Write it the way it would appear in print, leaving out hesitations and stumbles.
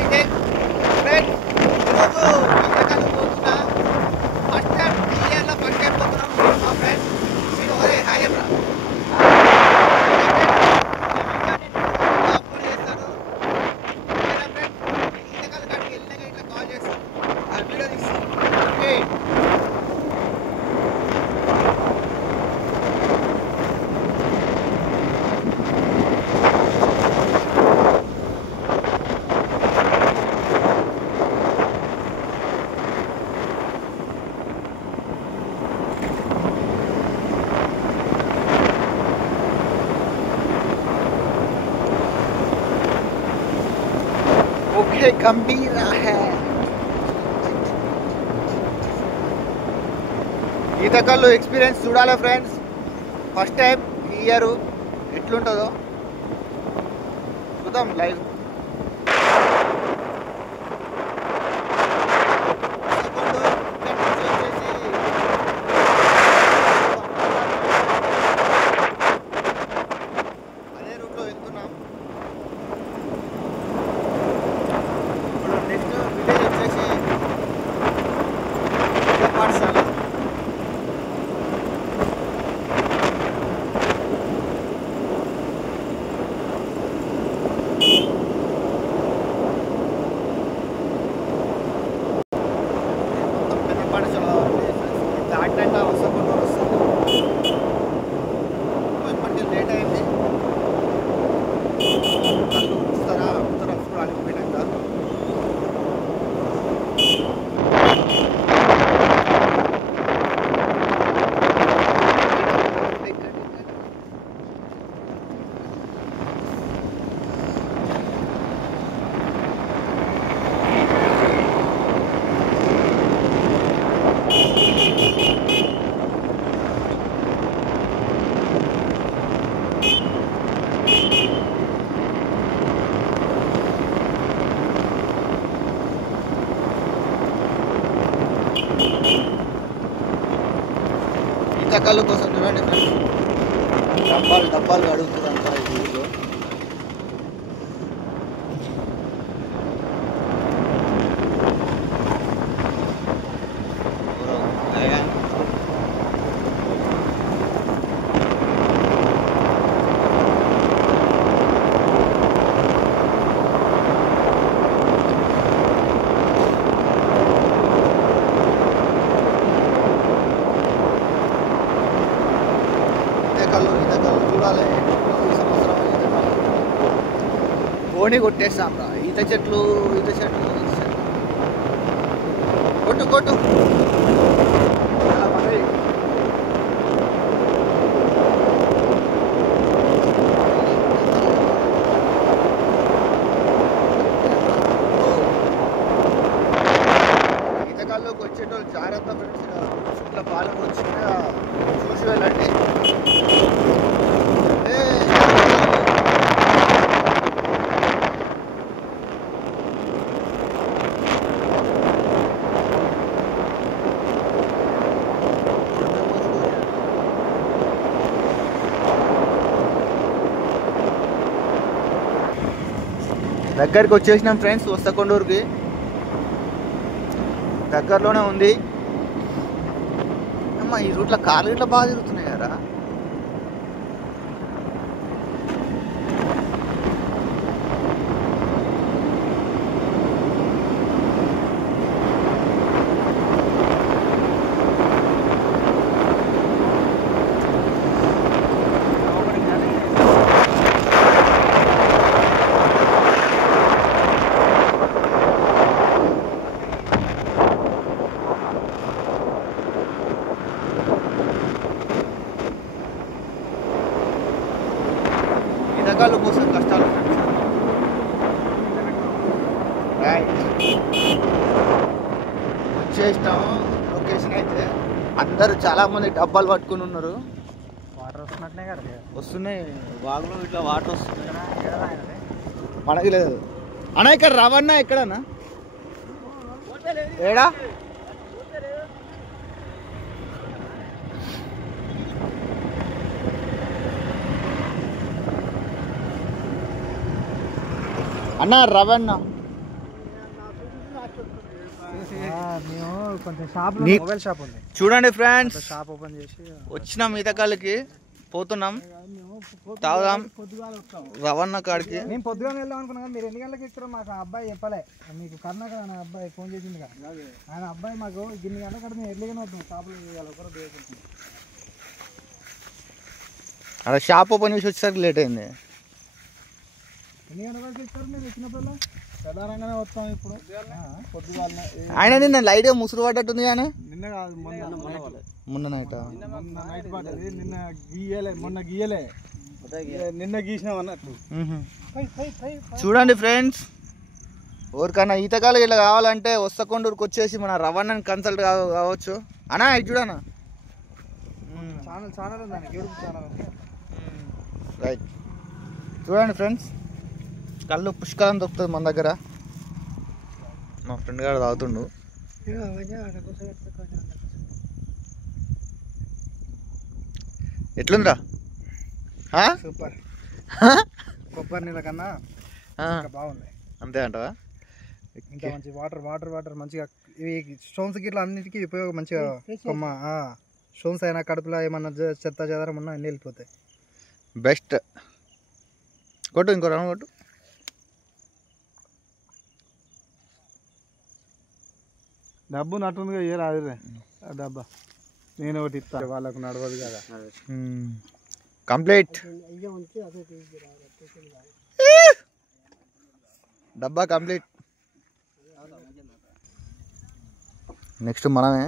అయితే ఫ్రెండ్స్ ఈరోజు ఈతకాలు పోతున్నా ఫస్ట్ టైం ఈ ఇయర్లో ఫస్ట్ టైం పోతున్నాం మా ఫ్రెండ్స్ మీరు ఒరే హాయ్ బ్రా చేస్తాను ఫ్రెండ్స్ ఈతకాలు కాడికి వెళ్ళినాక ఇట్లా కాల్ చేస్తాను ఆ వీడియో తీస్తాను ఓకే ओके गंभीरा है ఈతకాల్లో ఎక్స్పీరియన్స్ చూడాలి ఫ్రెండ్స్ ఫస్ట్ టైం ఈ ఇయర్ ఎట్లుంటుందో చూద్దాం లైవ్ అదే రూట్లో వెళ్తున్నాం నెక్స్ట్ విలేజ్ వచ్చేసి పాఠశాల పెద్ద పాఠశాల దాటినాక వస్తుంది ఇప్పటికీ లేట్ అయింది కళ్ళు చూస్తారా ఉత్తర అప్పుడు అడిగిపోయినాక ఈతకాల కోసం చూడండి ఫ్రెండ్స్ డబ్బాలు అడుగుతుందంతా ఈ ఊళ్ళో ఈతకాలు చూడాలి ఈ సంవత్సరం ఓణి కొట్టేస్తాం రా ఈత చెట్లు కొట్టు కొట్టు ఈతకాల్లోకి వచ్చేటోళ్ళు జాగ్రత్త ఫ్రెండ్స్ ఇట్లా పాలన వచ్చిన చూసి వెళ్ళండి దగ్గరికి వచ్చేసినాం ఫ్రెండ్స్ వస్తకొండూరుకి దగ్గరలోనే ఉంది అమ్మ ఈ రూట్లో కార్లు ఇట్లా బాగా తిరుగుతున్నాయి కదా ఈతకాల కోసం కష్టాలు వచ్చేసినాం లొకేషన్ అయితే అందరు చాలా మంది డబ్బాలు పట్టుకుని ఉన్నారు వాటర్ వస్తున్నట్లే కదా వస్తున్నాయి వాగులో ఇట్లా వాటర్ వస్తున్నాయి మనకి లేదు అన్నా ఇక్కడ రావన్నా ఎక్కడన్నా ఏడా అన్న రవణ మేము కొంచెం షాప్ మొబైల్ షాప్ ఉంది. చూడండి ఫ్రెండ్స్, షాప్ ఓపెన్ చేసి వచ్చినాం ఈతకాలకి, పోతున్నాం, తాగుదాం రవణ కాడికి. నేను పొద్దుగా వెళ్దాం అనుకున్నా, మీరు ఎన్ని గంటలకు ఎక్కువ మాకు అబ్బాయి చెప్పలే. మీకు కర్ణాకర్ అనే అబ్బాయి ఫోన్ చేసింది కదా, ఆయన అబ్బాయి మాకు ఇన్ని గంటల కాడ మేము ఎర్లీగానే వద్దాం షాపులో ఒకరు బేసుకుంటాం. అక్కడ షాప్ ఓపెన్ చేసి వచ్చేసరికి లేట్ అయింది. ఎన్ని గంటల వరకు ఇస్తారు మీరు వచ్చినప్పుడు? ప్రధానంగానే వస్తాం ఇప్పుడు పొద్దుగాలనే. ఆయన నిన్న లైట్ ముసురు పడ్డట్టుంది కానీ నిన్న కాదు మొన్న నైట్ నైట్ పడ్డది. నిన్న గీయలే, మొన్న గీయలే, నిన్న గీసినాం అన్నట్టు. చూడండి ఫ్రెండ్స్, ఎవరికన్నా ఈతకాలు ఇలా కావాలంటే వస్తకొండూరుకి వచ్చేసి మన రవణని కన్సల్ట్ కావచ్చు అన్నా. ఇది చూడనా ఛానల్ ఉందండి, యూట్యూబ్ ఛానల్ ఉంది. రైట్, చూడండి ఫ్రెండ్స్, కళ్ళు పుష్కలం దొరుకుతుంది మన దగ్గర. మా ఫ్రెండ్ గారు తాగుతుండు. ఎట్లుందిరా? సూపర్. కొబ్బరి నీళ్ళ కన్నా బాగుంది. అంతే అంటావా? ఇంకా మంచి వాటర్ మంచిగా. ఇవి స్టోన్స్ గిట్లా అన్నిటికీ ఉపయోగం మంచిగా. కొమ్మ స్టోన్స్ అయినా కడుపులో ఏమన్నా చెత్త చెదరం ఉన్నా అన్నీ వెళ్ళిపోతాయి. బెస్ట్. కొట్టు, ఇంకో రౌండ్ కొట్టు. డబ్బు నట్టుందిగా, ఏ రాదు డబ్బా. నేను ఒకటి ఇస్తాను, వాళ్ళకు నడవదు కదా. కంప్లీట్ డబ్బా కంప్లీట్. నెక్స్ట్ మనమే